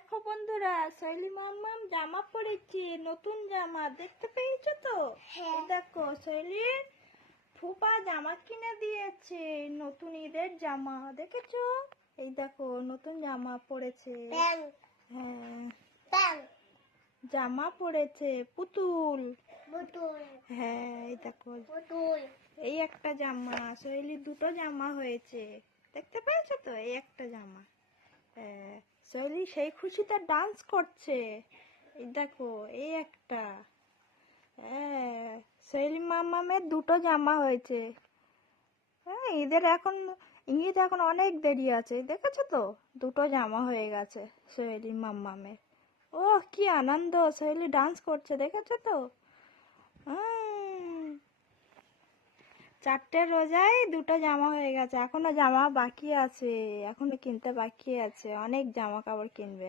দেখো বন্ধুরা, শৈলী মাম্মাম জামা পরেছে, নতুন জামা দেখতে পেয়েছো তো? এই দেখো, শৈলীর ফুপা জামা কিনে দিয়েছে, নতুন ঈদের জামা, দেখেছো? এই দেখো নতুন জামা পরেছে। হ্যাঁ, জামা পরেছে পুতুল। হ্যাঁ, এই দেখো এই একটা জামা, শৈলীর দুটো জামা হয়েছে, দেখতে পেয়েছো তো? এই একটা জামা। হ্যাঁ, শৈলী সেই খুশিতে ডান্স করছে। এই দেখো এই একটা। হ্যাঁ, শৈলী মামামের দুটো জামা হয়েছে। হ্যাঁ, ঈদ এখন অনেক দেরি আছে, দেখেছো তো? দুটো জামা হয়ে গেছে শৈলী মামামের। ও কি আনন্দ, শৈলী ডান্স করছে, দেখেছো তো? হুম, 4টে রোজায় দুটো জামা হয়ে গেছে, এখনো জামা বাকি আছে, এখনো কিনতে বাকি আছে, অনেক জামা কাপড় কিনবে।